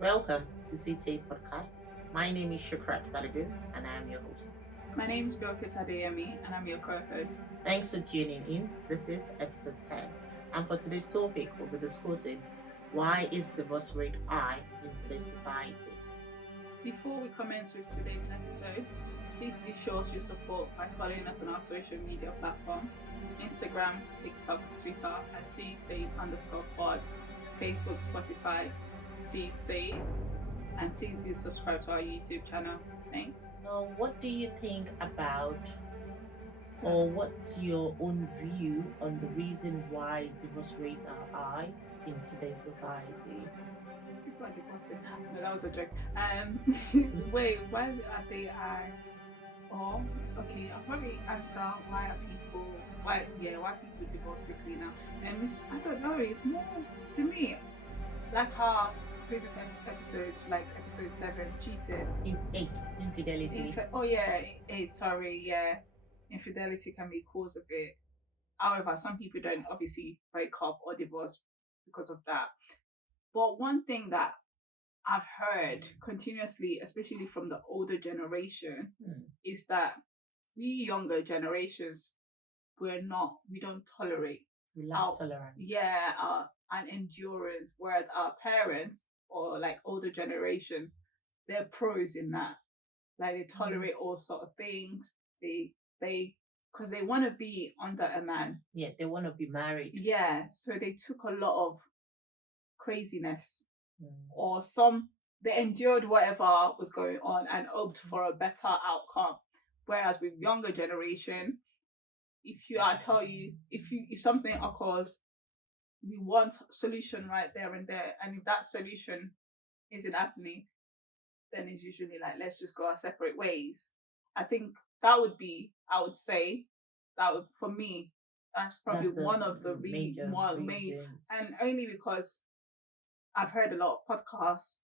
Welcome to Seeitsayitpodcast. My name is Shukrat Balagun and I am your host. My name is Bilkis Adeyemi and I'm your co-host. Thanks for tuning in. This is episode 10. And for today's topic, we'll be discussing why is divorce rate high in today's society. Before we commence with today's episode, please do show us your support by following us on our social media platform, Instagram, TikTok, Twitter at Seeitsayit_pod, Facebook, Spotify, Seeitsayit, and please do subscribe to our YouTube channel. Thanks. So, what do you think about, or what's your own view on the reason why divorce rates are high in today's society? People are divorcing. No, that was a joke. Wait, why are they high? Or okay, I'll probably answer why people divorce quickly now. And I don't know, it's more to me like our previous episode, like episode 7, cheating. Infidelity. Infidelity can be cause of it. However, some people don't obviously break up or divorce because of that. But one thing that I've heard continuously, especially from the older generation, is that we younger generations, we don't tolerate. We lack tolerance. And endurance, whereas our parents or like older generation, they're pros in that. Like they tolerate all sort of things. They because they want to be under a man. Yeah, they want to be married. Yeah, so they took a lot of craziness or they endured whatever was going on and hoped for a better outcome. Whereas with younger generation, if something occurs, we want a solution right there and there. And if that solution isn't happening, then it's usually like, let's just go our separate ways. I think that would be, for me, that's probably one of the main, and only because I've heard a lot of podcasts,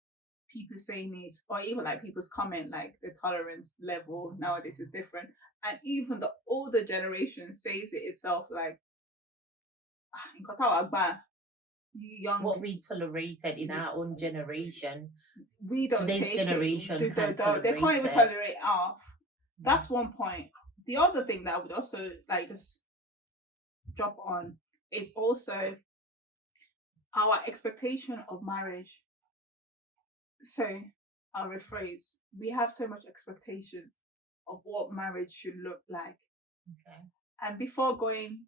people saying it, or even like people's comment, like the tolerance level nowadays is different. And even the older generation says it itself, like, what we tolerated in our own generation, we don't today's take generation they can't even tolerate off. That's one point. The other thing that I would also like just drop on is also our expectation of marriage. So I'll rephrase, we have so much expectations of what marriage should look like. Okay. And before going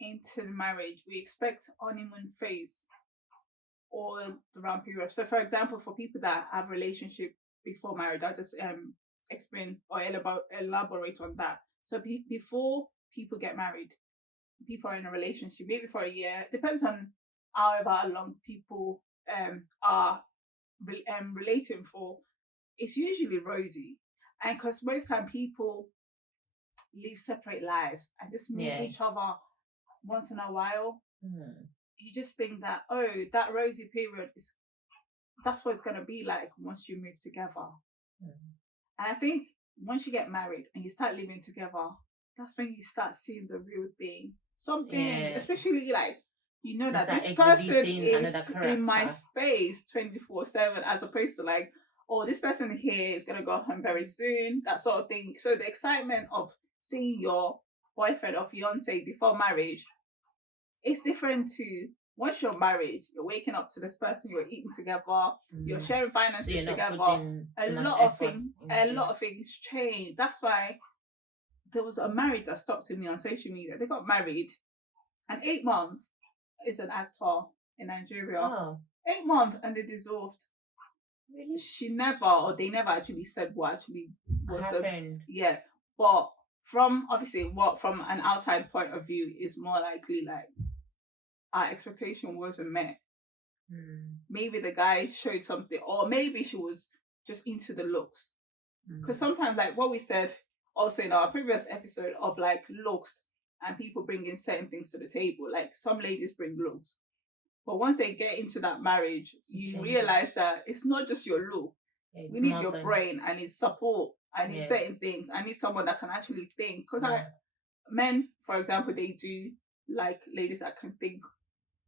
into the marriage, we expect honeymoon phase or the round period. So for example, for people that have relationship before marriage, I'll just explain or elaborate on that. So before people get married, people are in a relationship maybe for a year, depends on however long people are relating for. It's usually rosy, and because most time people live separate lives and just meet each other once in a while, you just think that, that rosy period that's what it's going to be like once you move together. And I think once you get married and you start living together, that's when you start seeing the real thing. Especially like, that this person is in my space 24/7, as opposed to like, this person here is going to go home very soon, that sort of thing. So the excitement of seeing your boyfriend or fiance before marriage is different to once you're married. You're waking up to this person, you're eating together, you're sharing finances together. A lot of things change. That's why there was a married that stuck to me on social media. They got married, and 8 months is an actor in Nigeria. Oh. 8 months and they dissolved. Really? They never actually said what actually was happened. But from an outside point of view is more likely like our expectation wasn't met. Maybe the guy showed something, or maybe she was just into the looks. Because sometimes, like what we said also in our previous episode of like looks and people bringing certain things to the table, like some ladies bring looks, but once they get into that marriage, you realize that it's not just your look. We need your brain, I need support, I need certain things, I need someone that can actually think. Because men, for example, they do like ladies that can think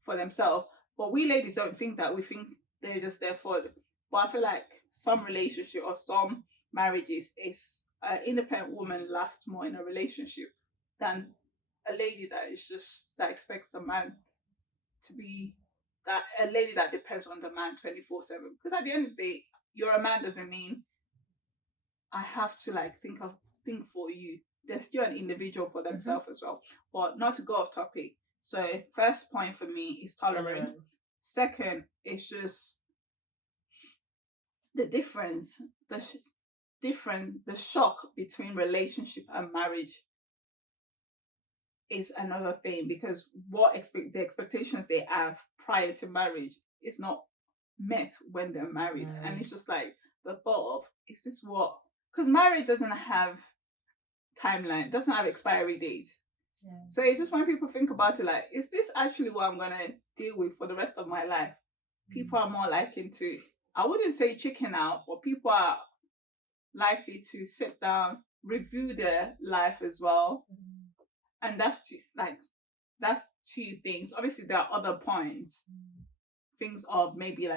for themselves, but we ladies don't think that. We think they're just there for them. But I feel like some relationship or some marriages is an independent woman lasts more in a relationship than a lady that is just that expects the man to be that a lady that depends on the man 24/7. Because at the end of the day, you're a man doesn't mean I have to like think for you. They're still an individual for themselves as well. But not to go off topic. So first point for me is tolerance. Second is just the difference, the shock between relationship and marriage is another thing, because the expectations they have prior to marriage is not met when they're married. And it's just like the thought of, is this what, because marriage doesn't have timeline, doesn't have expiry date. So it's just when people think about it, like, is this actually what I'm gonna deal with for the rest of my life? People are more likely to, I wouldn't say chicken out, but people are likely to sit down, review their life as well. And that's two things. Obviously, there are other points, things of maybe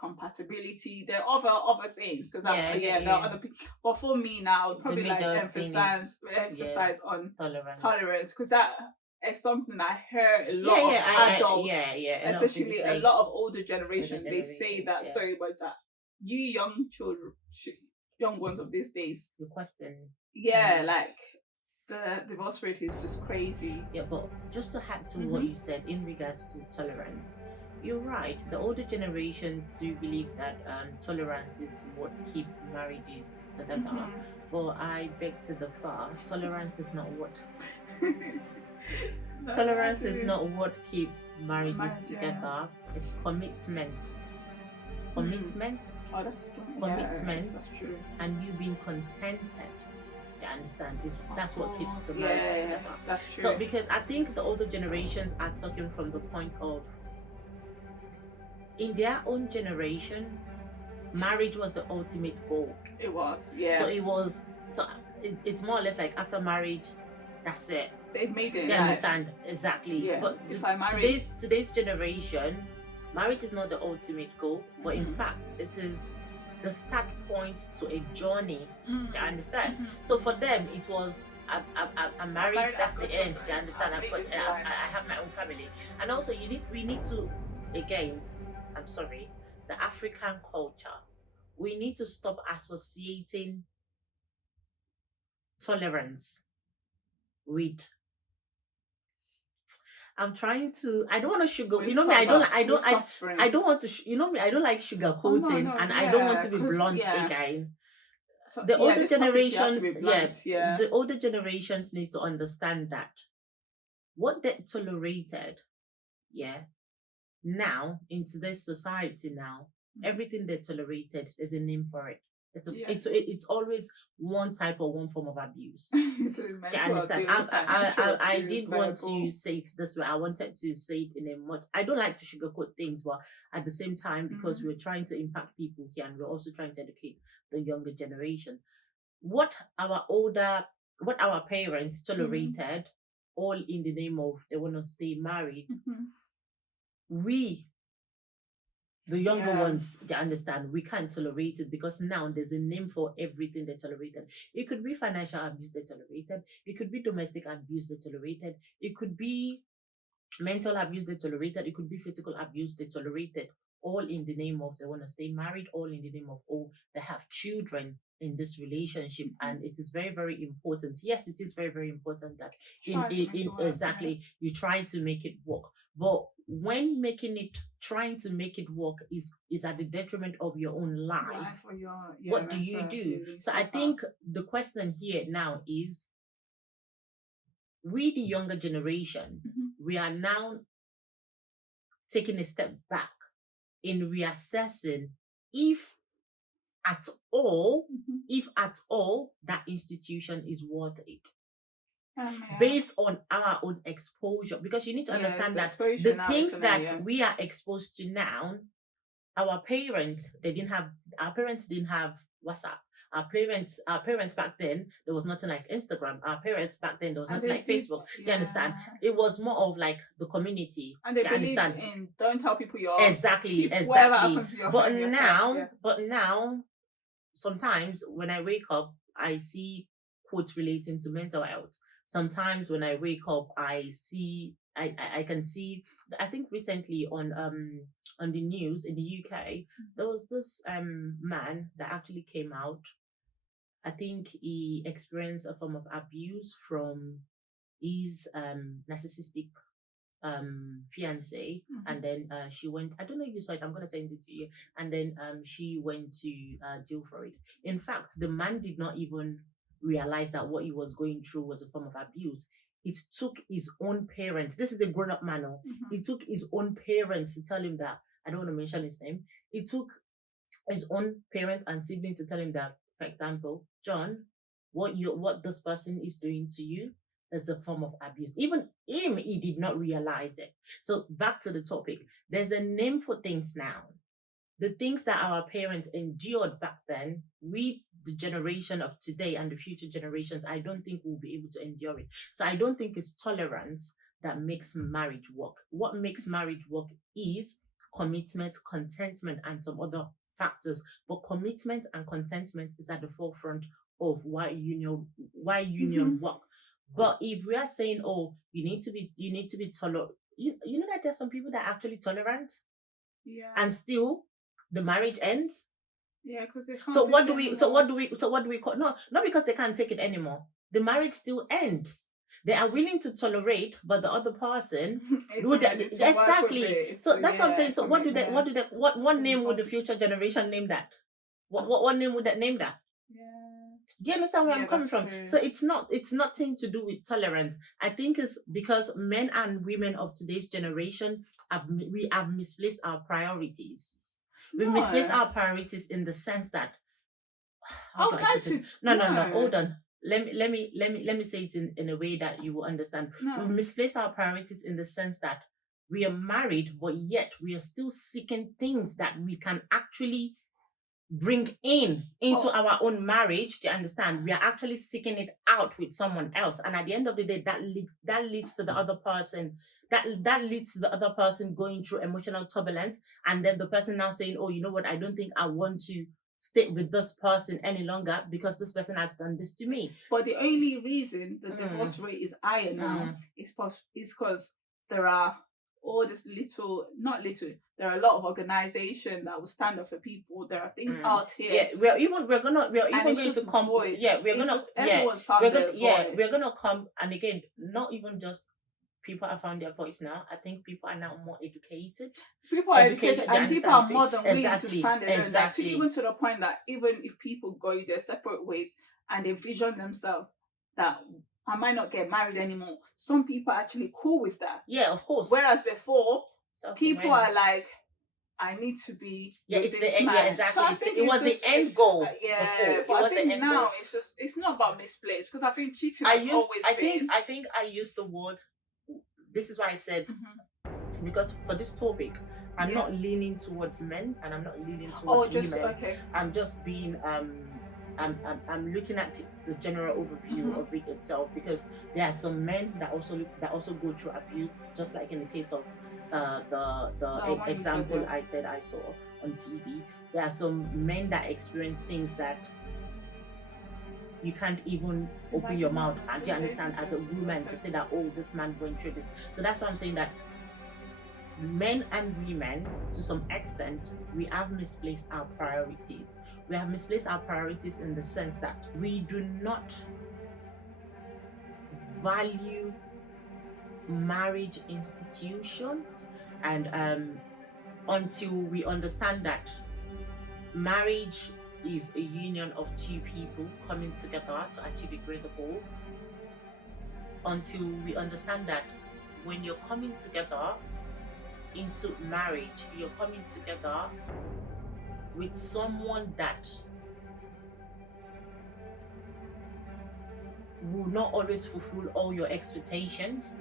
compatibility. There are other things, because there are other people. But for me now, probably like emphasize on tolerance, because that is something that I hear a lot of adults, especially a lot of older generation. They say that so much that you young ones of these days, you question. Like the divorce rate is just crazy. Yeah, but just to add to what you said in regards to tolerance, you're right. The older generations do believe that tolerance is what keep marriages together. But I beg to differ. Tolerance is not what. Tolerance is not what keeps marriages together. It's commitment. Commitment. Oh, that's true. Commitment. Yes, that's true. And you being contented. To understand that's what keeps the marriage together. That's true. So because I think the older generations are talking from the point of, in their own generation, marriage was the ultimate goal. It was, it's more or less like after marriage, that's it. They've made it. Do you understand? Exactly. Yeah. But if I marry today's generation, marriage is not the ultimate goal, but in fact it is the start point to a journey. Do you understand? So for them it was I'm married, that's the end. Do you understand? I have my own family. And also we need to, again, I'm sorry, the African culture, we need to stop associating tolerance with, I'm trying to, I don't want to sugar, you know me, I don't want to, you know me, I don't like sugarcoating, and I don't want to be blunt again. So, the older generation, the older generations need to understand that what they tolerated, now in today's society now, everything they tolerated, there's a name for it. It's always one type or one form of abuse. Do you understand? I didn't want to say it this way. I wanted to say it in a much. I don't like to sugarcoat things, but at the same time, because we're trying to impact people here, and we're also trying to educate the younger generation. What our parents tolerated, all in the name of they want to stay married. We, the younger ones, they understand we can't tolerate it, because now there's a name for everything they tolerated. It could be financial abuse they tolerated. It could be domestic abuse they tolerated. It could be mental abuse they tolerated. It could be physical abuse they tolerated. All in the name of they want to stay married. All in the name of they have children in this relationship. And it is very, very important. Yes, it is very, very important that you try to make it work. But when trying to make it work is at the detriment of your own life, what do you do? So I think the question here now is, we, the younger generation, we are now taking a step back in reassessing if at all that institution is worth it. Based on our own exposure, because you need to understand that the things that we are exposed to now, our parents didn't have WhatsApp, Our parents back then, there was nothing like Instagram. Our parents back then, there was nothing like Facebook. Do you understand? It was more of like the community. And they believed in don't tell people you're exactly. But now, sometimes when I wake up, I see quotes relating to mental health. Sometimes when I wake up, I can see. I think recently on the news in the UK, there was this man that actually came out. I think he experienced a form of abuse from his narcissistic fiance, and then she went. I don't know if you saw it. I'm gonna send it to you. And then she went to jail for it. In fact, the man did not even realize that what he was going through was a form of abuse. It took his own parents. This is a grown-up man. It took his own parents to tell him that. I don't want to mention his name. It took his own parent and sibling to tell him that, for example, John, what this person is doing to you is a form of abuse. Even him, he did not realize it. So back to the topic. There's a name for things now. The things that our parents endured back then, we, the generation of today and the future generations, I don't think we'll be able to endure it. So I don't think it's tolerance that makes marriage work. What makes marriage work is commitment, contentment, and some other factors. But commitment and contentment is at the forefront of why union work. But if we are saying, oh, you need to be tolerant, you know that there's some people that are actually tolerant, and still the marriage ends. Yeah, because they can't. So what do we call? No, not because they can't take it anymore. The marriage still ends. They are willing to tolerate, but the other person would exactly. So that's what I'm saying. So what name would the future generation name that? What name would that name that? Yeah. Do you understand where I'm coming from? True. So it's nothing to do with tolerance. I think it's because men and women of today's generation have misplaced our priorities. We've misplaced our priorities in the sense that no, hold on. Let me say it in a way that you will understand. No. We've misplaced our priorities in the sense that we are married, but yet we are still seeking things that we can actually bring into our own marriage. Do you understand? We are actually seeking it out with someone else, and at the end of the day, that leads to the other person. That leads to the other person going through emotional turbulence, and then the person now saying, "Oh, you know what? I don't think I want to stay with this person any longer because this person has done this to me." But the only reason the divorce rate is higher now is because there are all this there are a lot of organizations that will stand up for people. There are things out here. Yeah, we're going to come. Voice. Yeah, everyone's found their voice. Yeah, we're gonna come, and again, not even just people have found their voice now. I think people are now more educated. People are educated, and people are more than willing to stand alone. Exactly. Even to the point that even if people go their separate ways and they vision themselves that I might not get married anymore, some people are actually cool with that. Yeah, of course. Whereas before, people are like, I need to be with this man. Yeah, exactly. So I think it was the end goal. But I think now it's not about misplaced, because I think cheating has always been. I think I used the word. This is why I said, because for this topic, I'm not leaning towards men and I'm not leaning towards women. Okay. I'm just being I'm looking at the general overview of it itself, because there are some men that also go through abuse, just like in the case of the example I said I saw on TV. There are some men that experience things that you can't even open your mouth, and you understand, as a woman, to say that, oh, this man went through this. So that's why I'm saying that men and women, to some extent, we have misplaced our priorities. We have misplaced our priorities in the sense that we do not value marriage institution, and until we understand that marriage is a union of two people coming together to achieve a greater goal, until we understand that when you're coming together into marriage, you're coming together with someone that will not always fulfill all your expectations.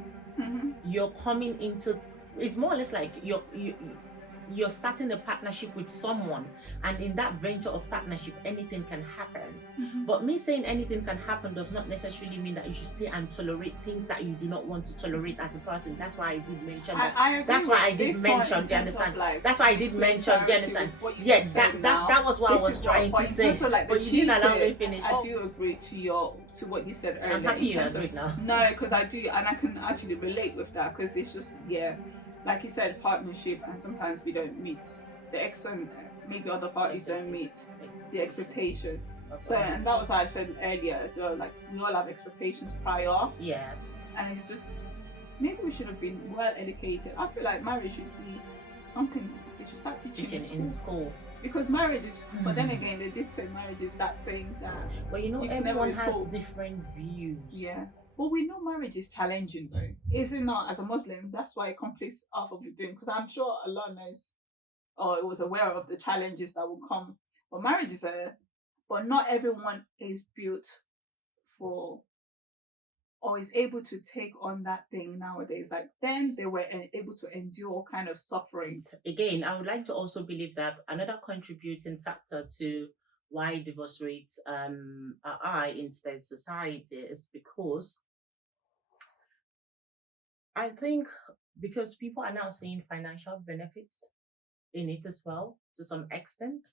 You're coming into, it's more or less like you're starting a partnership with someone, and in that venture of partnership, anything can happen. But me saying anything can happen does not necessarily mean that you should stay and tolerate things that you do not want to tolerate as a person. That's why I did mention that. That's why I did mention. Do you understand? That's why I did mention. Do you understand? Yes, that was what I was trying to say. But you didn't allow me to finish. I do agree to what you said earlier. I'm happy you agreed now. No, because I do, and I can actually relate with that, because it's just, like you said, partnership, and sometimes we don't meet the extent, maybe other parties don't meet the expectation. So, and that was what I said earlier as well, like, we all have expectations prior. Yeah. And it's just, maybe we should have been well educated. I feel like marriage should be something we should start teaching in school. Because marriage is, but then again, they did say marriage is that thing that. But everyone has different views. Yeah. But we know marriage is challenging though. Is it not? As a Muslim, that's why it completes half of the doing. Because I'm sure Allah knows, or was aware of the challenges that will come. But marriage is but not everyone is built for, or is able to take on that thing nowadays. Like then they were able to endure all kind of suffering. Again, I would like to also believe that another contributing factor to why divorce rates are high in today's society is because I think because people are now seeing financial benefits in it as well to some extent.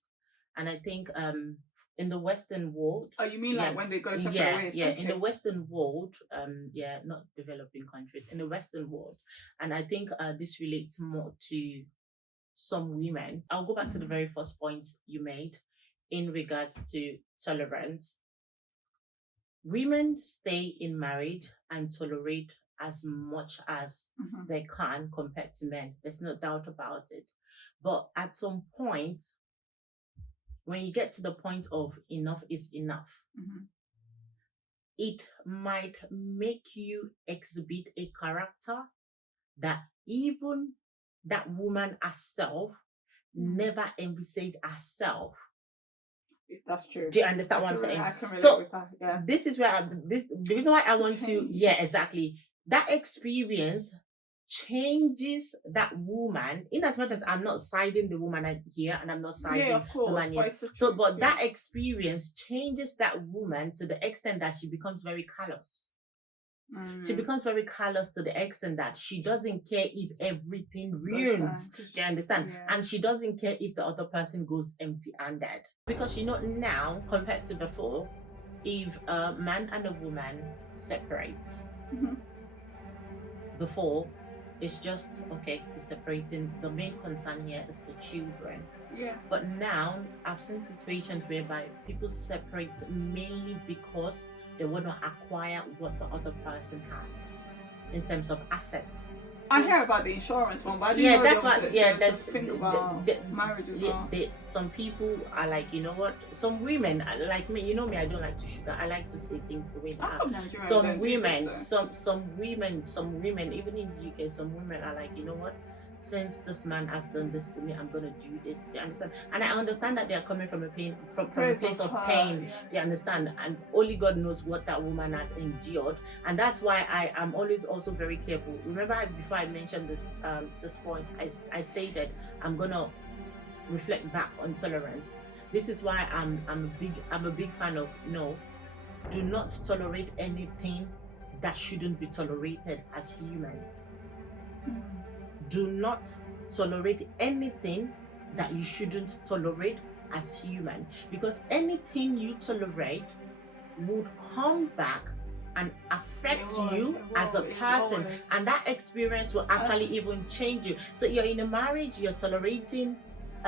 And I think in the Western world. Oh, you mean like when they go separate ways? Yeah, okay. In the Western world, not developing countries, in the Western world. And I think this relates more to some women. I'll go back to the very first point you made in regards to tolerance. Women stay in marriage and tolerate as much as they can compared to men. There's no doubt about it. But at some point, when you get to the point of enough is enough, it might make you exhibit a character that even that woman herself never envisaged herself. That's true. Do you understand what I'm saying? I can relate with that. Yeah. This is where the reason why I want to, exactly. That experience changes that woman, in as much as I'm not siding the woman here and I'm not siding the man here. But that experience changes that woman to the extent that she becomes very callous. She becomes very callous to the extent that she doesn't care if everything ruins. Do you understand? Yeah. And she doesn't care if the other person goes empty-handed. Because now, compared to before, if a man and a woman separate, before, it's just, okay, we're separating. The main concern here is the children. Yeah. But now, I've seen situations whereby people separate mainly because they want to acquire what the other person has in terms of assets. I hear about the insurance one, but I didn't know that's what. That's a thing about marriage as well. Some people are like, you know what? Some women like me. You know me. I don't like to sugar. I like to say things the way they are. Some women, even in the UK, some women are like, you know what? Since this man has done this to me, I'm gonna do this. Do you understand? And I understand that they are coming from a pain, from a place of pain. Yeah. Do you understand? And only God knows what that woman has endured. And that's why I am always also very careful. Remember, before I mentioned this point, I stated I'm gonna reflect back on tolerance. This is why I'm a big fan of do not tolerate anything that shouldn't be tolerated as human. Do not tolerate anything that you shouldn't tolerate as human, because anything you tolerate would come back and affect you as a person, and that experience will actually even change you. So you're in a marriage, you're tolerating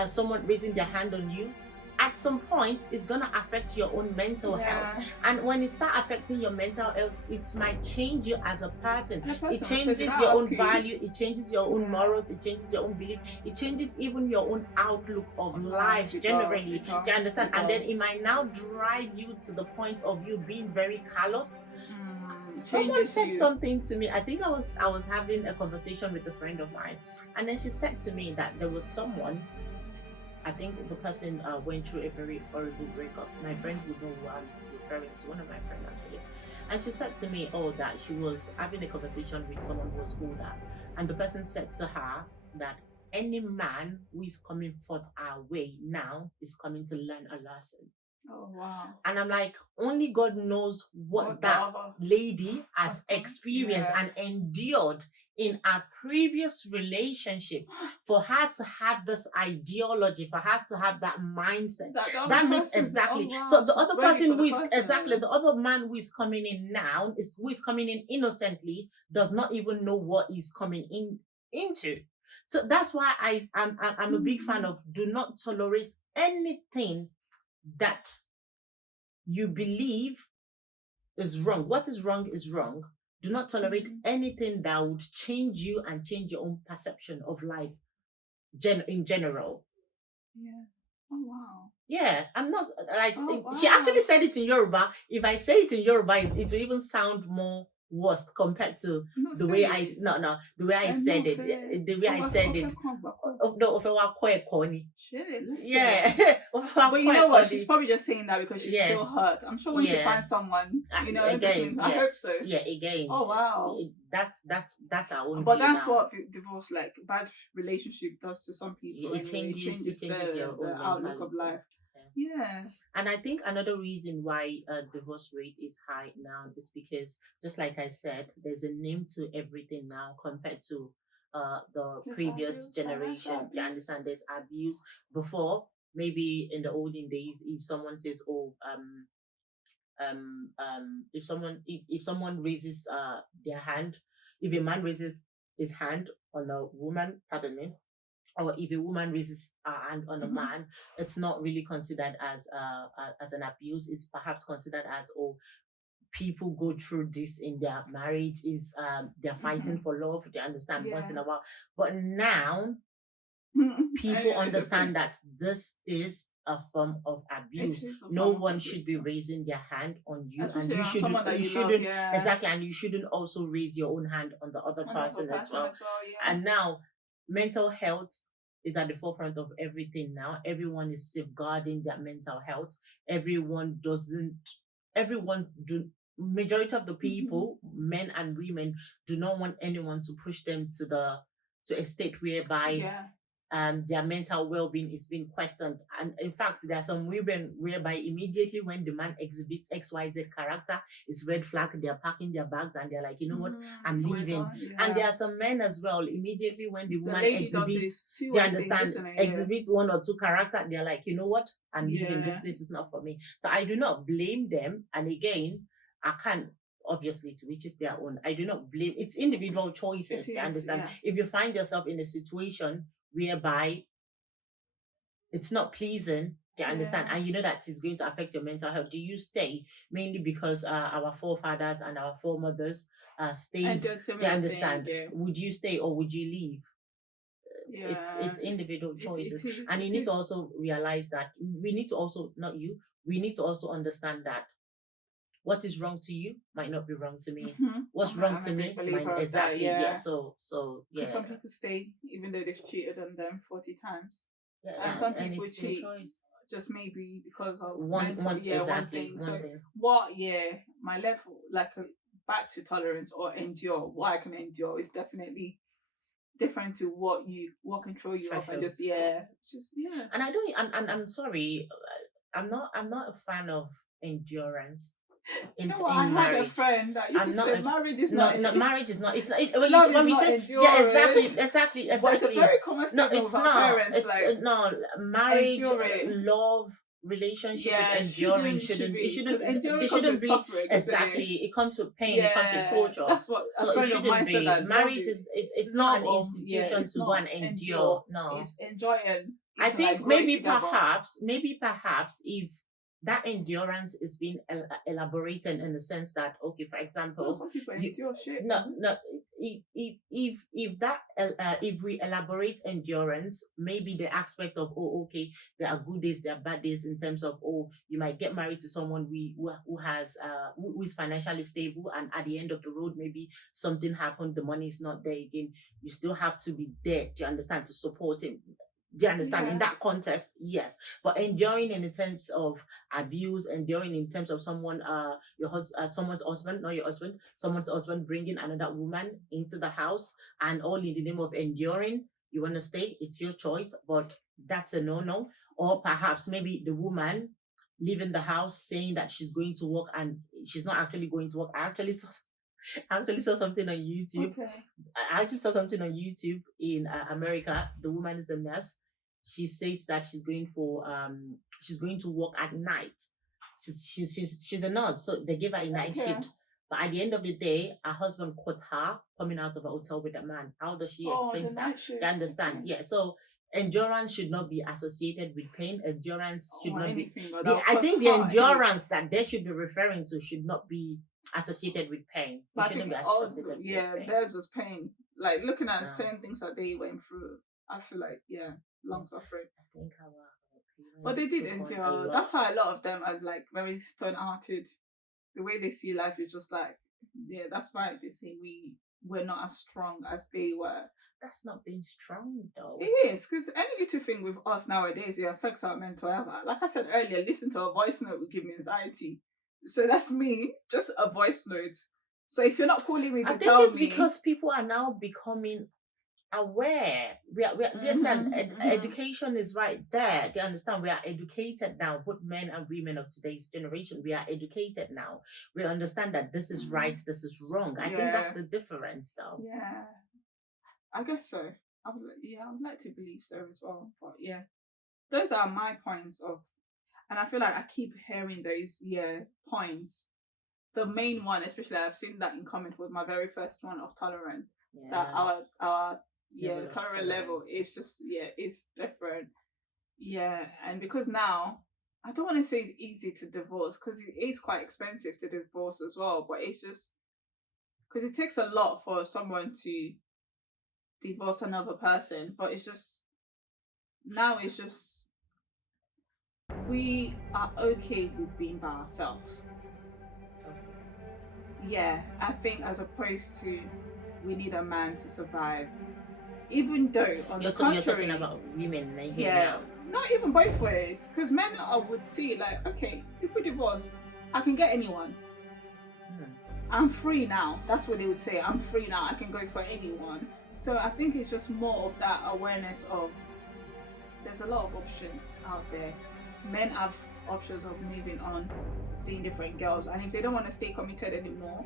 someone raising their hand on you. At some point, it's gonna affect your own mental health, and when it starts affecting your mental health, it might change you as a person. It changes your own value, it changes your own morals, it changes your own belief, it changes even your own outlook of life generally. Do you understand? And then it might now drive you to the point of you being very callous. Someone said something to me. I think I was having a conversation with a friend of mine, and then she said to me that there was someone. I think the person went through a very horrible breakup. My friend would know who I'm referring to, one of my friends actually. And she said to me, that she was having a conversation with someone who was older. And the person said to her that any man who is coming forth our way now is coming to learn a lesson. Oh, wow. And I'm like, only God knows what that lady has experienced and endured in a previous relationship for her to have this ideology, for her to have that mindset. That means exactly. Oh, wow. So the other person who is the other man who is coming in now, who is coming in innocently, does not even know what he's coming into. So that's why I'm a big fan of do not tolerate anything that you believe is wrong. What is wrong is wrong. Do not tolerate anything that would change you and change your own perception of life in general. Yeah. Oh, wow. Yeah, I'm not like, she actually said it in Yoruba. If I say it in Yoruba, it will even sound more worse compared to the way I said it. The way I said it. Yeah. But you know what? She's probably just saying that because she's still hurt. I'm sure when she finds someone, again, I hope so. Yeah, again. Oh, wow. That's our own. But that's what divorce, like bad relationship, does to some people. It changes the outlook of life. Yeah. And I think another reason why divorce rate is high now is because, just like I said, there's a name to everything now compared to the previous generation. Do you understand? There's abuse. Before, maybe in the olden days, if someone says, if someone raises their hand, if a man raises his hand on a woman, pardon me, or if a woman raises her hand on a man, it's not really considered as an abuse. It's perhaps considered as, people go through this in their marriage, is they're fighting for love. They understand once in a while. But now people understand that this is a form of abuse. No one should be raising their hand on you, and you shouldn't exactly, and you shouldn't also raise your own hand on the other person as well. And now mental health is at the forefront of everything now. Everyone is safeguarding their mental health. Majority of the people, men and women, do not want anyone to push them to a state whereby their mental well-being is being questioned. And in fact, there are some women whereby immediately when the man exhibits XYZ character, it's red flag, they're packing their bags and they're like, you know what, I'm leaving. And there are some men as well, immediately when the woman exhibits, they understand, exhibits one or two character, they're like, you know what, I'm leaving, this place is not for me. So I do not blame them. And again, I can't, obviously, to which is their own. I do not blame, it's individual choices, to understand. If you find yourself in a situation whereby it's not pleasing, do you understand? And you know that it's going to affect your mental health. Do you stay? Mainly because our forefathers and our foremothers stayed. Do you understand? Would you stay or would you leave? It's individual choices. And you need to also realize that we need to also, we need to also understand that what is wrong to you might not be wrong to me. What's wrong to me might exactly So because some people stay even though they've cheated on them 40 times, and some people cheat just maybe because of one thing. So my level, like back to tolerance or endure, what I can endure is definitely different to what control you off. And And I don't. And I'm sorry, I'm not a fan of endurance. I had a friend that used to say marriage is not marriage is not. It's love when we say exactly. But it's a very common statement of our parents. Marriage, love, relationship, enduring shouldn't be suffering. Exactly, it comes with pain. It comes with torture. That's what a friend of mine said. That marriage is it's not an institution to go and endure. No, it's enjoying. I think maybe perhaps if that endurance is being elaborated in the sense that, okay, for example, some people endure shit. If we elaborate endurance, maybe the aspect of, okay, there are good days, there are bad days, in terms of, you might get married to someone who is financially stable, and at the end of the road, maybe something happened, the money is not there again. You still have to be there, do you understand, to support him. Do you understand? In that context, yes. But enduring in terms of abuse, enduring in terms of someone, someone's husband, not your husband, someone's husband bringing another woman into the house, and all in the name of enduring, You want to stay, it's your choice, but that's a no-no. Or perhaps maybe the woman leaving the house saying that she's going to work and she's not actually going to work. I actually saw something on YouTube. Okay. I actually saw something on YouTube in America. The woman is a nurse. She says that she's going to work at night. She's a nurse, so they give her a night shift. But at the end of the day, her husband caught her coming out of a hotel with a man. How does she explain that? Do you understand? Okay. Yeah. So endurance should not be associated with pain. Endurance should not be. I think the endurance that they should be referring to should not be associated with pain. But I think theirs was pain. Like looking at certain things that they went through, I feel like long suffering. I think but they did endure. That's why a lot of them are like very stone-hearted. The way they see life is just like, that's why they say we're not as strong as they were. That's not being strong though. It is, because any little thing with us nowadays, it affects our mental health. Like I said earlier, listen to a voice note will give me anxiety. So that's me, just a voice note. So if you're not calling me to tell me, I think it's because people are now becoming aware. We are education is right there. They understand we are educated now. Both men and women of today's generation, we are educated now. We understand that this is right, this is wrong. I think that's the difference, though. Yeah, I guess so. I would like to believe so as well. But those are my points of, and I feel like I keep hearing those points. The main one, especially, I've seen that in common with my very first one of tolerance. That our the tolerant level is just it's different. And because now I don't want to say it's easy to divorce, because it is quite expensive to divorce as well, but it's just because it takes a lot for someone to divorce another person. But it's just now it's just we are okay with being by ourselves. I think as opposed to we need a man to survive. Even though, on the contrary, you're talking about women, not even both ways. Because men, I would see like, okay, if we divorce, I can get anyone. I'm free now. That's what they would say. I'm free now. I can go for anyone. So I think it's just more of that awareness of there's a lot of options out there. Men have options of moving on, seeing different girls, and if they don't want to stay committed anymore,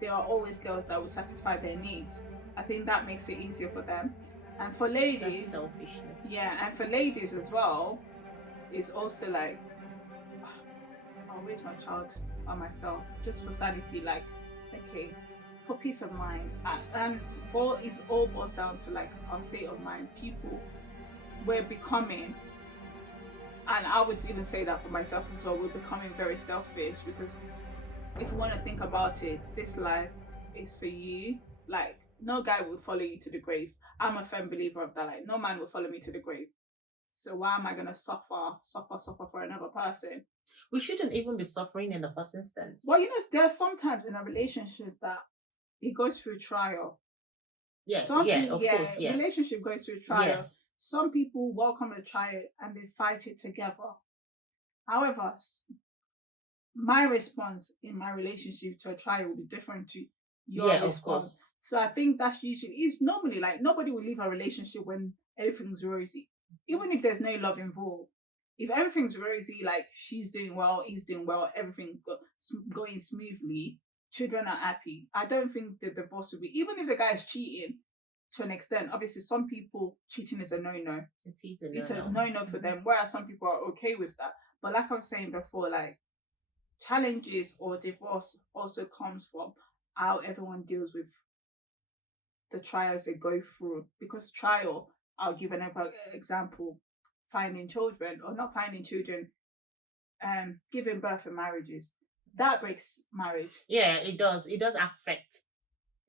there are always girls that will satisfy their needs. I think that makes it easier for them. And for ladies, that's selfishness. And for ladies as well, it's also like, I'll raise my child by myself just for sanity. Like, okay, for peace of mind, and all boils down to like our state of mind. People, we're becoming, and I would even say that for myself as well, we're becoming very selfish, because if you want to think about it, this life is for you. Like, no guy will follow you to the grave. I'm a firm believer of that. Like, no man will follow me to the grave. So why am I going to suffer for another person? We shouldn't even be suffering in the first instance. Well, there are sometimes in a relationship that it goes through trial. Of course, yes. Relationship goes through trial. Yes. Some people welcome the trial and they fight it together. However, my response in my relationship to a trial will be different to your response. Of course. So I think that's usually is normally like nobody will leave a relationship when everything's rosy, even if there's no love involved. If everything's rosy, like she's doing well, he's doing well, everything going smoothly, children are happy, I don't think the divorce will be, even if the guy is cheating to an extent. Obviously, some people cheating is a no-no. It's a no-no for them, whereas some people are okay with that. But like I was saying before, like challenges or divorce also comes from how everyone deals with the trials they go through. Because trial, I'll give an example, finding children or not finding children, giving birth in marriages, that breaks marriage. Yeah, it does affect.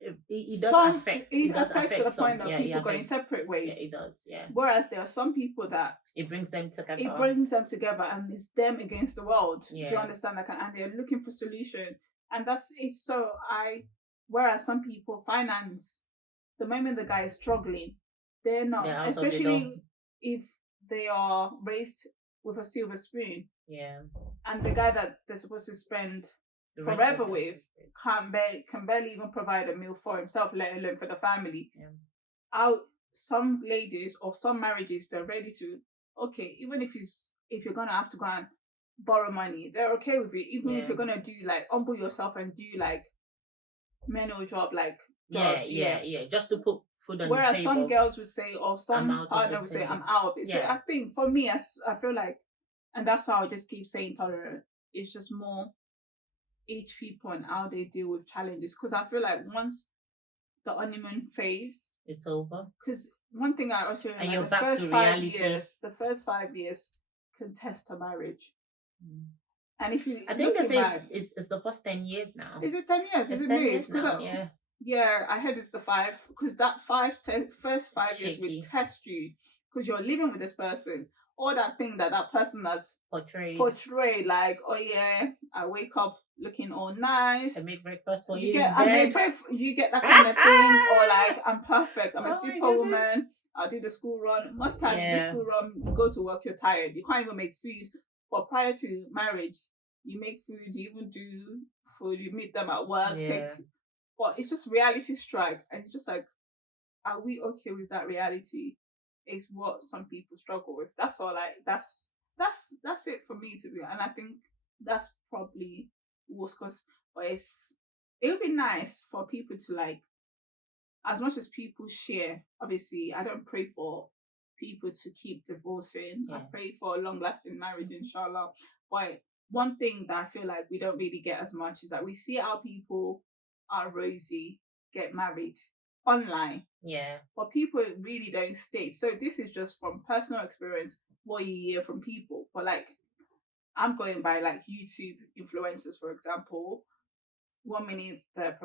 It does affect to the point of people going separate ways. Yeah, it does. Yeah. Whereas there are some people that it brings them together. And it's them against the world. Yeah. Do you understand? Like, and they're looking for solution, and that's it. So whereas some people finance, the moment the guy is struggling, they're not, especially if they are raised with a silver spoon. Yeah. And the guy that they're supposed to spend forever with can barely even provide a meal for himself, let alone for the family. Yeah. some ladies or some marriages, they're ready to, okay, even if you're gonna have to go and borrow money, they're okay with it. Even if you're gonna do like humble yourself and do like manual job, like jobs, just to put food on whereas the table. some girls would say, or some partner would say, I'm out of it. So I think for me, I feel like, and that's how I just keep saying tolerant. It's just more each people and how they deal with challenges. Because I feel like once the honeymoon phase, it's over. Because one thing I also and you're back to reality. The first 5 years can test a marriage. And if you, I think it's the first 10 years now. Is it 10 years? Is it 10 years now? Yeah, I heard it's the 5, because that first 5 years will test you, because you're living with this person. All that thing that person has portrayed, like, oh yeah, I wake up looking all nice. I make breakfast for you. You get that kind of thing, or like, I'm perfect. I'm a superwoman. I'll do the school run. Most times, the school run, you go to work, you're tired. You can't even make food. But prior to marriage, you make food. You even do food. You meet them at work. But it's just reality strike, and it's just like, are we okay with that reality? Is what some people struggle with. That's all. Like that's it for me to be. And I think that's probably worse. But it would be nice for people to, like, as much as people share. Obviously, I don't pray for people to keep divorcing. I pray for a long-lasting marriage, inshallah. But one thing that I feel like we don't really get as much is that we see how people are rosy get married online, but people really don't state. So this is just from personal experience, what you hear from people. But like, I'm going by like YouTube influencers, for example. 1 minute they're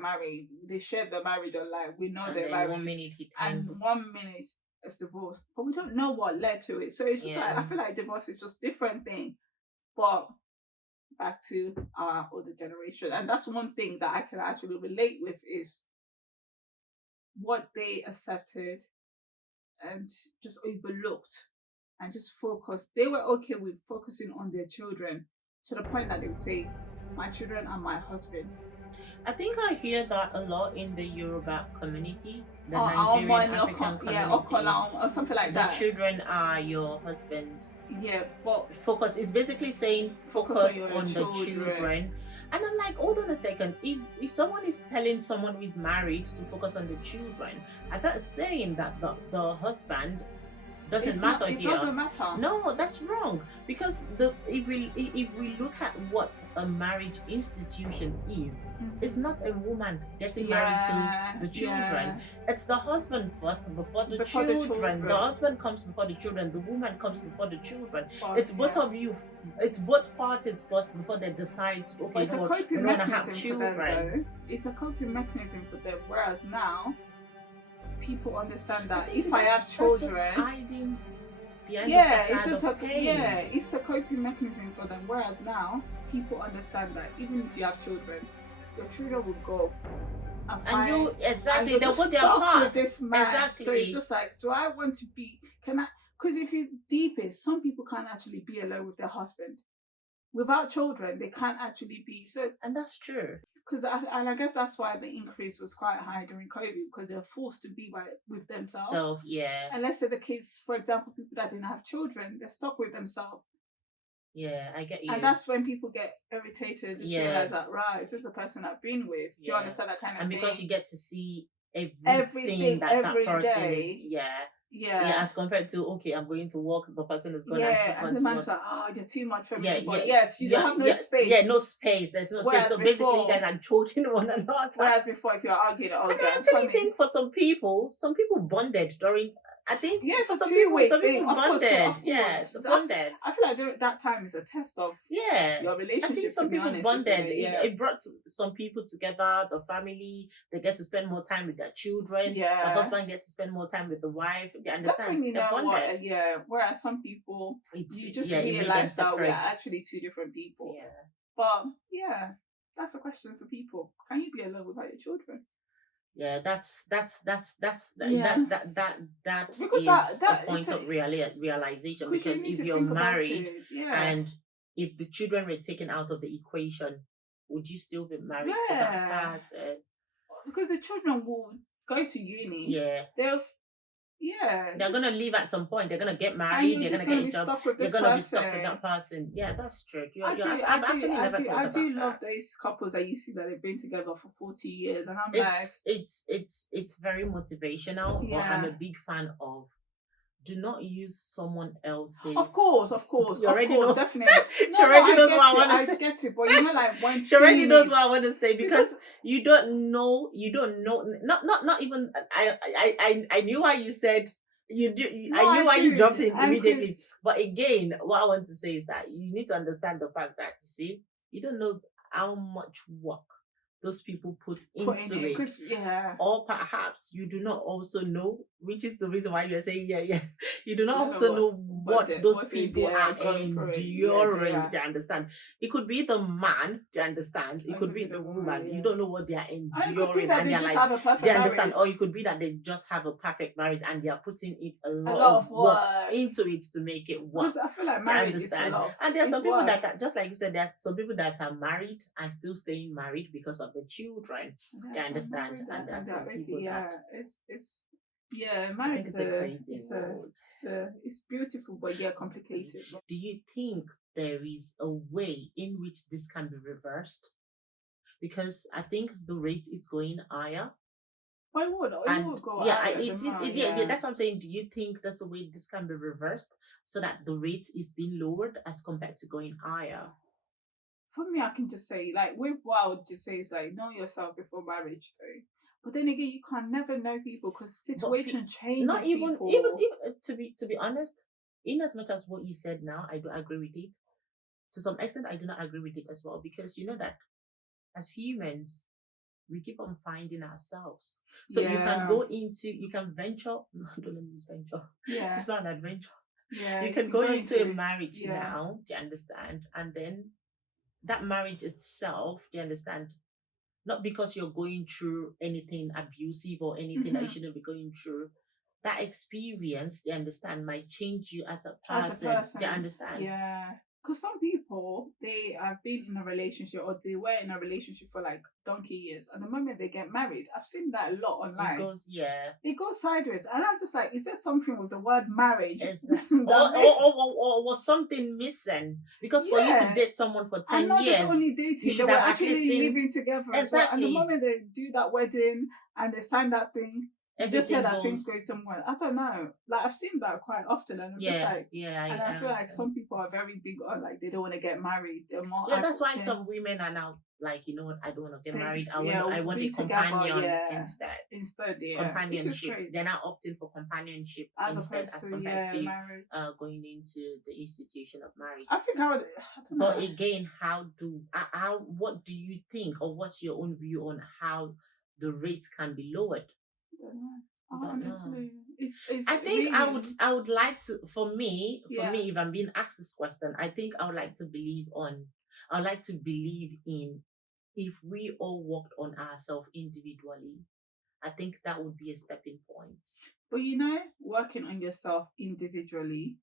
married, they share they're married online, we know they're married, 1 minute and 1 minute it's divorce, but we don't know what led to it. So it's just like, I feel like divorce is just different thing. But back to our older generation, and that's one thing that I can actually relate with, is what they accepted and just overlooked and just focused. They were okay with focusing on their children to the point that they would say, my children are my husband. I think I hear that a lot in the Yoruba community, the Nigerian African community, or something like that. The children are your husband. Yeah, but focus is basically saying focus on the children. And I'm like, hold on a second. If someone is telling someone who is married to focus on the children, I thought saying that the husband doesn't matter here. It doesn't matter. No, that's wrong. Because if we look at what a marriage institution is, it's not a woman getting married to the children. It's the husband first before the children. The husband comes before the children. The woman comes before the children. It's both of you. It's both parties first before they decide. Okay, it's a coping mechanism for them, though. It's a coping mechanism for them. Whereas now, people understand that if I have children, it's a coping mechanism for them. Whereas now, people understand that even if you have children, your children will go and you they'll put their part with this man. Exactly. So it's just like, do I want to be? Can I? Because if you deep is, some people can't actually be alone with their husband. Without children, they can't actually be. So, and that's true. Because I guess that's why the increase was quite high during COVID, because they're forced to be with themselves. So and let's say the kids, for example, people that didn't have children, they're stuck with themselves. Yeah, I get you. And that's when people get irritated. Just realize that, right, this is a person I've been with. Do you understand that kind of thing? And because you get to see everything that person day. Is. Yeah, as compared to, okay, I'm going to work, the person is going to and the man's like, oh, you're too much for me. But you have no space. Yeah, no space. There's no space. So basically, you guys are choking one another. Whereas before, if you're arguing, and I actually think for some people bonded during. I think some people bonded. Bonded. I feel like during that time is a test of your relationship. I think some people bonded. It brought some people together. The family, they get to spend more time with their children. The husband gets to spend more time with the wife. They understand. That's when you know what. Whereas some people, you just realize that we're actually two different people. Yeah. But that's a question for people. Can you be alone without your children? Yeah, that is a point of realization, because if you're married and if the children were taken out of the equation, would you still be married to that person? Because the children will go to uni. Yeah. They're gonna leave at some point. They're gonna get married. They're gonna get a job. You're gonna be stuck with that person. Yeah, that's true. I do love those couples that you see that they've been together for 40 years, and it's very motivational. Yeah. But I'm a big fan of. Do not use someone else's. Of course, definitely. She already knows what I want to say. I get it, but like when she already knows what I want to say because you don't know. Not even. I knew why you said you do. I knew why you jumped in immediately. But again, what I want to say is that you need to understand the fact that you don't know how much work those people put into it. Yeah. Or perhaps you do not also know, which is the reason why you're saying yeah. You do not also know what those people are enduring. Do you understand? It could be the man, do you understand? It could be the woman. You don't know what they are enduring. And they just have a perfect marriage. Understand? Or it could be that they just have a perfect marriage and they are putting it a lot of work into it to make it work. Because I feel like marriage is a lot. And there are some people that are, just like you said, there are some people that are married and still staying married because of the children. You understand? And that's some people marriage is crazy it's beautiful but complicated. Do you think there is a way in which this can be reversed? Because I think the rate is going higher. Why would it would go higher? That's what I'm saying. Do you think that's a way this can be reversed so that the rate is being lowered as compared to going higher? For me, I can just say, like, with what I would just say is, like, know yourself before marriage, though. But then again, you can never know people because situation changes. Not even to be honest, in as much as what you said now, I do agree with it. To some extent, I do not agree with it as well because you know that as humans, we keep on finding ourselves. So you can venture. Don't let me use venture. Yeah, it's not an adventure. Yeah, you can go into a marriage now. Do you understand? And then that marriage itself, do you understand? Not because you're going through anything abusive or anything that you shouldn't be going through. That experience, do you understand, might change you as a person. Do you understand? Yeah. Because some people, they have been in a relationship or they were in a relationship for like donkey years. And the moment they get married, I've seen that a lot online. It goes sideways. And I'm just like, is there something with the word marriage? or was something missing? Because for you to date someone for 10 years. And not just only dating, they were actually living together. Exactly. As well. And the moment they do that wedding and they sign that thing, you just hear that things go somewhere. I don't know. Like I've seen that quite often, and I'm just like, and I feel like some people are very big on like they don't want to get married. They're more that's why some women are now like, you know what, I don't want to get married. I want a companion instead. Companionship. They're now opting for companionship as compared to marriage. Going into the institution of marriage. I think I would. But again, what do you think, or what's your own view on how the rates can be lowered? Honestly, I think really... I would like to, for me, if I'm being asked this question, I think I would like to believe in if we all worked on ourselves individually, I think that would be a stepping point. But working on yourself individually.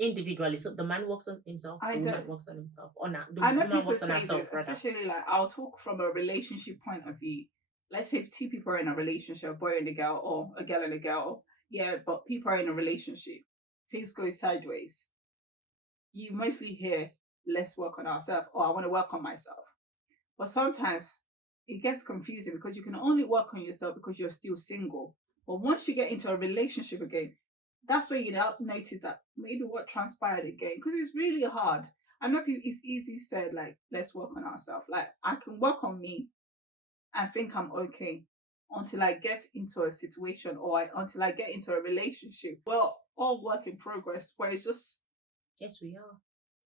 So the man works on himself, the woman works on himself. Or not, the woman works on herself, especially like I'll talk from a relationship point of view. Let's say if two people are in a relationship, a boy and a girl, or a girl and a girl, but people are in a relationship, things go sideways. You mostly hear, let's work on ourselves, or I want to work on myself. But sometimes it gets confusing because you can only work on yourself because you're still single. But once you get into a relationship again, that's where you notice that maybe what transpired again, because it's really hard. I know it's easy said, like, let's work on ourselves. Like, I can work on me and think I'm okay until I get into a situation or until I get into a relationship. Well, all work in progress, where it's just... Yes, we are.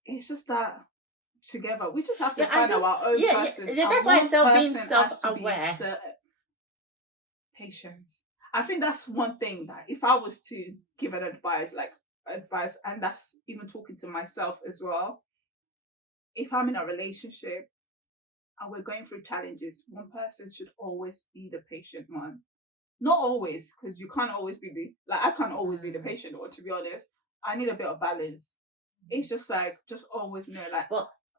It's just that together, we just have to find our own person. Yeah, that's why being self-aware. Patience. I think that's one thing that if I was to give an advice, and that's even talking to myself as well, if I'm in a relationship, and we're going through challenges, one person should always be the patient one. Not always, because you can't always be I can't always be the patient one, to be honest. I need a bit of balance. It's just like, just always know,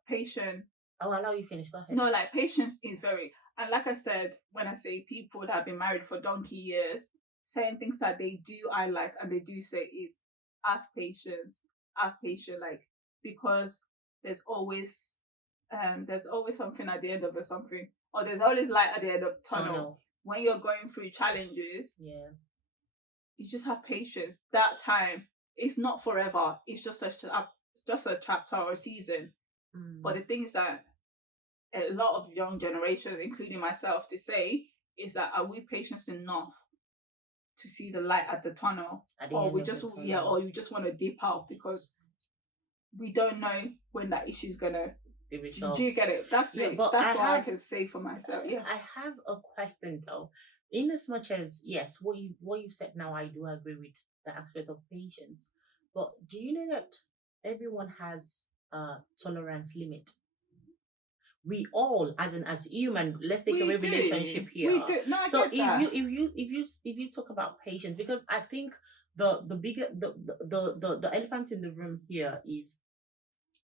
patient, I'll allow you finish. Go ahead. No, like patience is very, and like I said, when I say people that have been married for donkey years, certain things that they do I like and they do say is have patience, like, because there's always something at the end of something, or there's always light at the end of the tunnel. When you're going through challenges, you just have patience. That time, it's not forever. It's just a chapter or a season. But the thing is that a lot of young generations, including myself, to say is that, are we patient enough to see the light at the tunnel, or we just or you just want to dip out because we don't know when that issue is gonna be resolved. Do you get it? That's it. That's what I can say for myself. Yeah. I have a question though. In as much as yes, what you said now, I do agree with the aspect of patience. But do you know that everyone has a tolerance limit? We all, as human, let's take a relationship here. We do. No, I so get that. if you talk about patience, because I think the bigger the elephant in the room here is,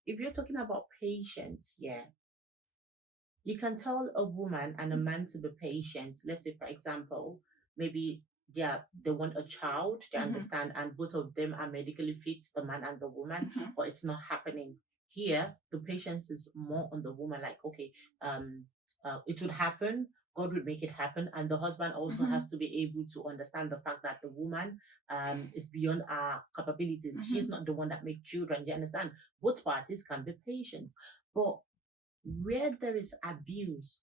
if you're talking about patience, you can tell a woman and a man to be patient. Let's say, for example, maybe they want a child, they understand, and both of them are medically fit, the man and the woman, but it's not happening. Here, the patience is more on the woman, like, okay, it would happen, God would make it happen, and the husband also has to be able to understand the fact that the woman is beyond our capabilities. She's not the one that makes children. You understand? Both parties can be patient, but where there is abuse,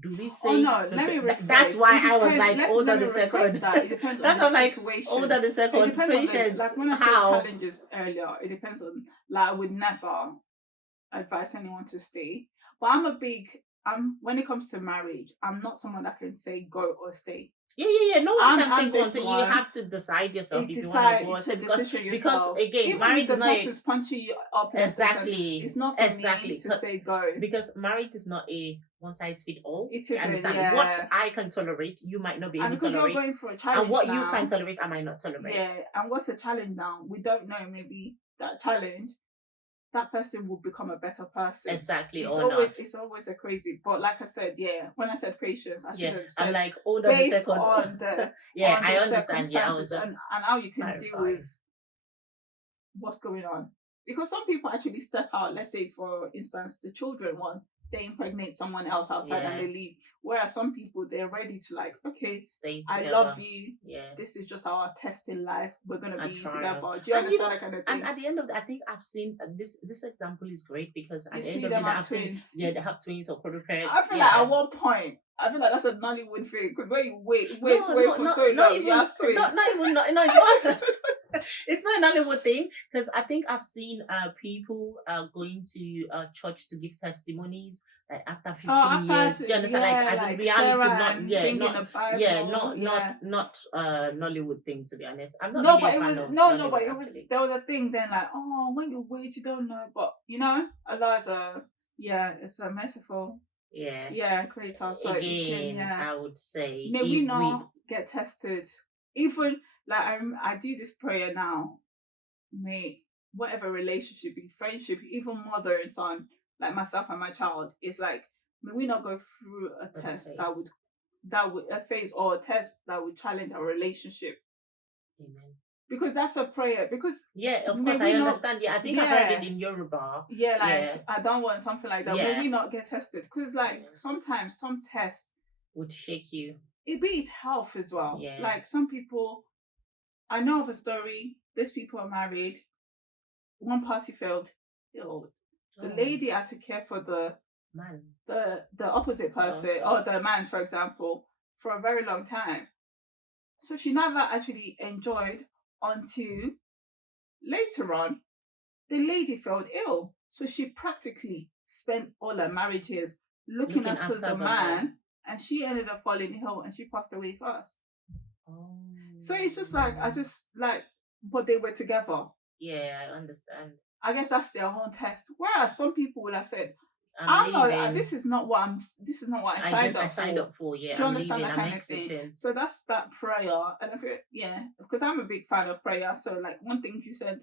do we say? Oh no, let me rephrase. That's why I was like, older the second. It depends on the situation. Older the second. It depends patience. On like when I said challenges earlier, it depends on, like, I would never advise anyone to stay. But when it comes to marriage, I'm not someone that can say go or stay. Yeah. No one can say go. So you have to decide yourself if you want to go or stay. Because again, even marriage if the is not person's punching you up. Exactly. It's not for me to say go. Because marriage is not a one size fit all. It is. Understand? What I can tolerate, you might not be able to tolerate. And because you're going for a challenge and what now, you can tolerate, I might not tolerate. Yeah. And what's the challenge now? We don't know. Maybe that challenge, that person will become a better person. Exactly. It's always a crazy. But like I said, when I said patience, I should have said, I'm like older based second. on the I understand. I was just and how you can deal with what's going on. Because some people actually step out. Let's say, for instance, the children one, they impregnate someone else outside and they leave. Whereas some people, they're ready to, like, okay, stay together. I love you. Yeah. This is just our test in life. We're going to be together. Do you understand that kind of thing? And at the end of I think I've seen this example is great because at the end of it, I've seen, they have twins or quadruplets. I feel like at one point, that's a Nollywood thing. Because when you wait for so long, you have twins. It's not an Hollywood thing, because I think I've seen people going to church to give testimonies like after 15 years. Do you understand? As in reality, not Nollywood thing, to be honest. I'm not. But there was a thing then, like, oh, when you wait, you don't know, but Allah it's a merciful. Creator. So again, I would say, may we not get tested, even. Like, I do this prayer now. May whatever relationship, be friendship, even mother and son, like myself and my child, it's like, may we not go through a test that would a phase or a test that would challenge our relationship. Amen. Because that's a prayer. Because of course I understand. I think I've heard it in Yoruba. I don't want something like that. May we not get tested? Because sometimes some tests would shake you. It be it health as well. Yeah. Like some people. I know of a story. These people are married. One party failed. The lady had to care for the man, the opposite person, or the man, for example, for a very long time. So she never actually enjoyed until later on. The lady fell ill, so she practically spent all her marriage years looking after the man, and she ended up falling ill, and she passed away first. So it's just but they were together. Yeah, I understand. I guess that's their own test. Whereas some people will have said, this is not what I signed up for. Yeah. Do you understand that kind of thing? So that's that prayer. And I feel, because I'm a big fan of prayer. So like one thing you said,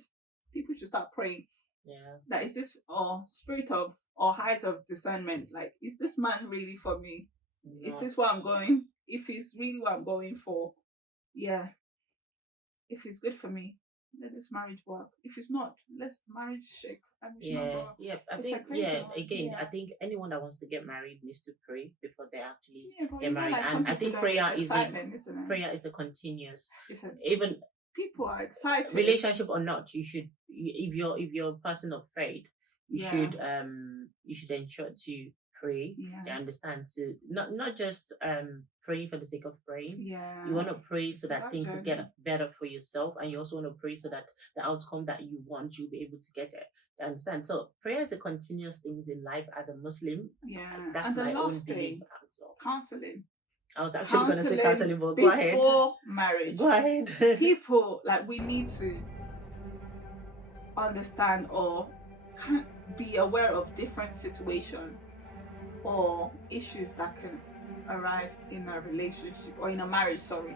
people should start praying. Yeah. That is this or spirit of or heights of discernment. Like, is this man really for me? No. Is this what I'm going? If it's really what I'm going for, yeah. If it's good for me, let this marriage work. If it's not, let the marriage shake. I mean, Yeah. I think again, I think anyone that wants to get married needs to pray before they actually get married. And I think prayer is a continuous. Even people are excited, relationship or not, you should, if you're a person of faith, you should ensure to pray. To understand, to not just pray for the sake of praying. You want to pray so that things get better for yourself, and you also want to pray so that the outcome that you want, you'll be able to get it. You understand? So prayer is a continuous thing in life as a Muslim. That's and my own belief as well. Counseling. I was actually going to say counseling, but go ahead. Before marriage. Go ahead. People, like, we need to understand or can be aware of different situations or issues that can arise in a relationship or in a marriage. Sorry,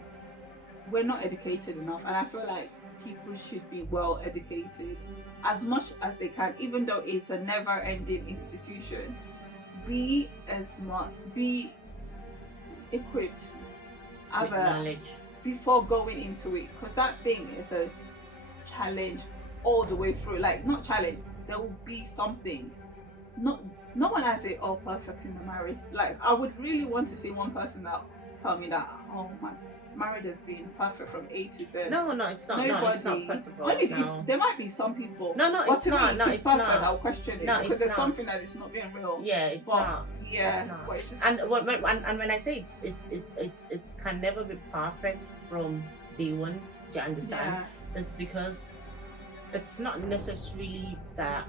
we're not educated enough, and I feel like people should be well educated as much as they can, even though it's a never-ending institution. Be smart, be equipped, have knowledge before going into it, because that thing is a challenge all the way through. Like, not challenge, there will be something. No one has it all perfect in the marriage. Like, I would really want to see one person that tell me that, oh, my marriage has been perfect from A to Z. No, it's not. Nobody, no, it's not possible. There might be some people. No, it's not. No, it's perfect. I'll question it because there's something that is not being real. Yeah, it's not. Yeah, it's not. But it's just... and when I say it's can never be perfect from day one. Do you understand? Yeah. It's because it's not necessarily that.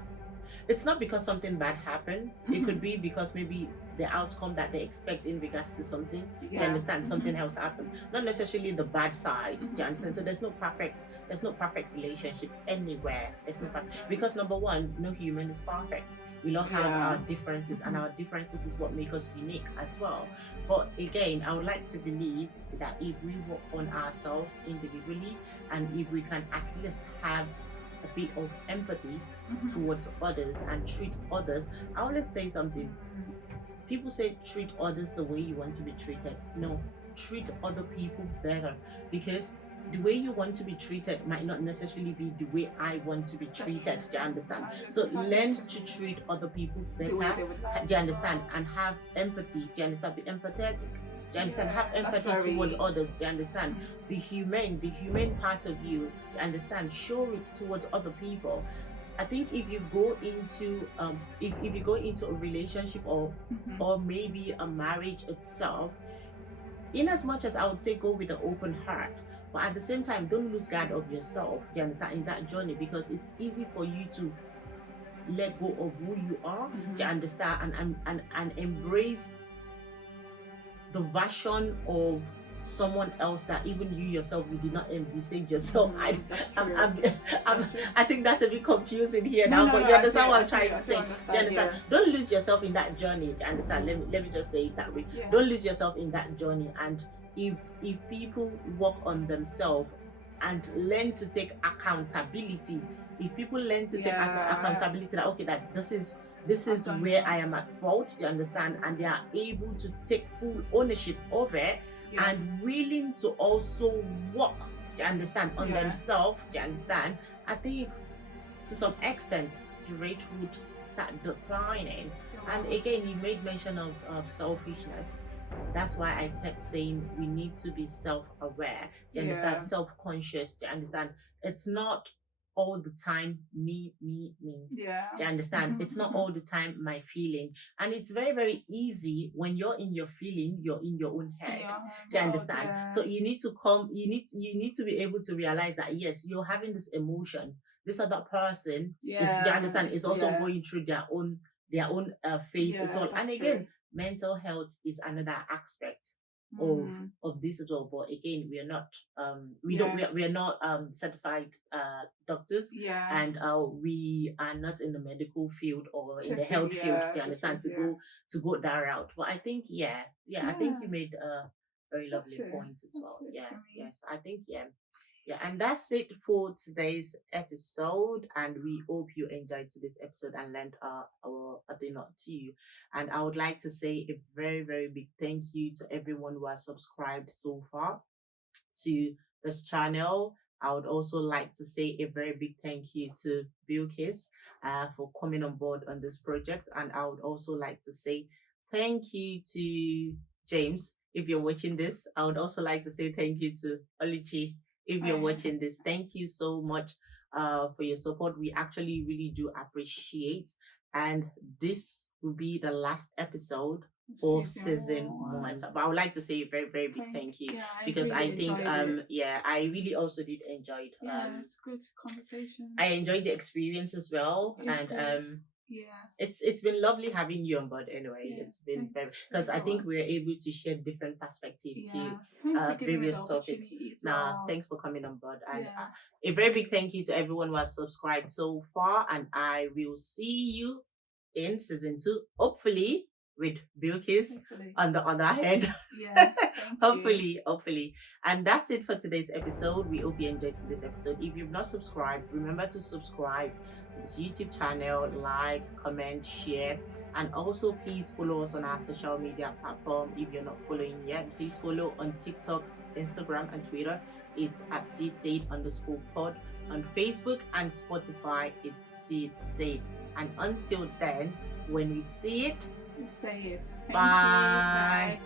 It's not because something bad happened. It could be because maybe the outcome that they expect in regards to something. Do you understand? Something else happened. Not necessarily the bad side. Do you understand? So there's no perfect relationship anywhere. There's no perfect, because number one, no human is perfect. We all have our differences, and our differences is what make us unique as well. But again, I would like to believe that if we work on ourselves individually, and if we can at least have a bit of empathy towards others and treat others. I always say something. People say treat others the way you want to be treated. No, treat other people better, because the way you want to be treated might not necessarily be the way I want to be treated. Do you understand? So learn to treat other people better. Do you understand? And have empathy. Do you understand? Be empathetic. Do you understand? Have empathy towards others. Do you understand? Be humane. The humane part of you. Do you understand? Show it towards other people. I think if you go into if you go into a relationship or maybe a marriage itself, in as much as I would say go with an open heart, but at the same time don't lose guard of yourself. Do you understand? In that journey, because it's easy for you to let go of who you are. Do you understand? And embrace the version of someone else that even you yourself, you did not envisage yourself. I think that's a bit confusing here now, but you understand what I'm trying to say. You understand? Don't lose yourself in that journey. Do you understand? Let me just say it that way. Don't lose yourself in that journey. And if people work on themselves and learn to take accountability, if people learn to take accountability, that okay, that this is where I am at fault, do you understand? And they are able to take full ownership of it and willing to also work, do you understand, on themselves, do you understand? I think to some extent the rate would start declining. And again, you made mention of selfishness. That's why I kept saying we need to be self-aware, do you understand? Self-conscious, do you understand? It's not all the time me. Do you understand? It's not all the time my feeling. And it's very, very easy when you're in your feeling, you're in your own head. Do you understand? So you need to be able to realize that yes, you're having this emotion. This other person is, do you understand, is also going through their own phase as well. And again, mental health is another aspect of this as well. But again, we are not we are not certified doctors, and we are not in the medical field or in the health field, do you understand, to go that route. But I think I think you made a very lovely point as well. Yes, I think Yeah, and that's it for today's episode. And we hope you enjoyed today's episode and learned a thing or two. And I would like to say a very, very big thank you to everyone who has subscribed so far to this channel. I would also like to say a very big thank you to Bilkis for coming on board on this project. And I would also like to say thank you to James. If you're watching this, I would also like to say thank you to Oluchi. If you're watching this, thank you so much for your support. We actually really do appreciate. And this will be the last episode of season 1. But I would like to say a very, very big thank you, because I think I really also did enjoy it. It's good conversation. I enjoyed the experience as well. It's been lovely having you on board anyway. It's been very, because I think we're able to share different perspectives to various topics. Thanks for coming on board. And a very big thank you to everyone who has subscribed so far, and I will see you in season 2, hopefully with Bilkis on the other hand. Hopefully. And that's it for today's episode. We hope you enjoyed today's episode. If you've not subscribed, remember to subscribe to this YouTube channel, like, comment, share, and also please follow us on our social media platform. If you're not following yet, please follow on TikTok, Instagram, and Twitter. It's at Seeitsayit_pod. On Facebook and Spotify, it's Seeitsayit. And until then, when we see it, say it. Bye.